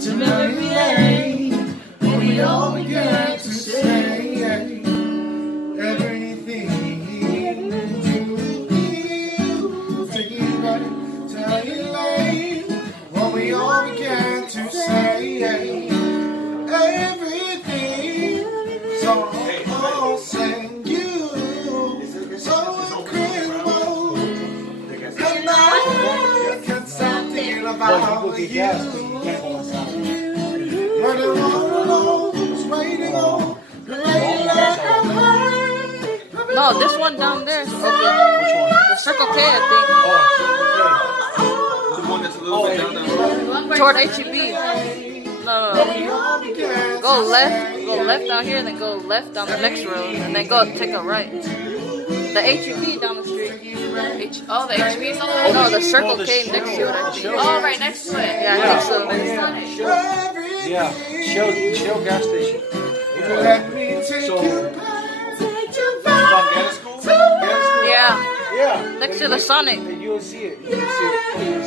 to memory lane, when we all began to say everything to you, take it back to lane, when we all began to say everything. So I'll send you so incredible, and I can't stop thinking about you. But the road is waiting on the lane like a high. No, this one down there. Okay. The Circle K, I The one that's a little bit down there. think. Toward HEB. No. Go left down here, and then go left down the next road, and then go take a right. The HEB down the street. Oh, the HB is on the right? No, the Circle K next to it, I think. Oh, right next to it. Yeah, I think so. Yeah, Shell gas station. Let me take you back. Yeah, Yeah. next to the Sonic. You'll see it. You'll see it.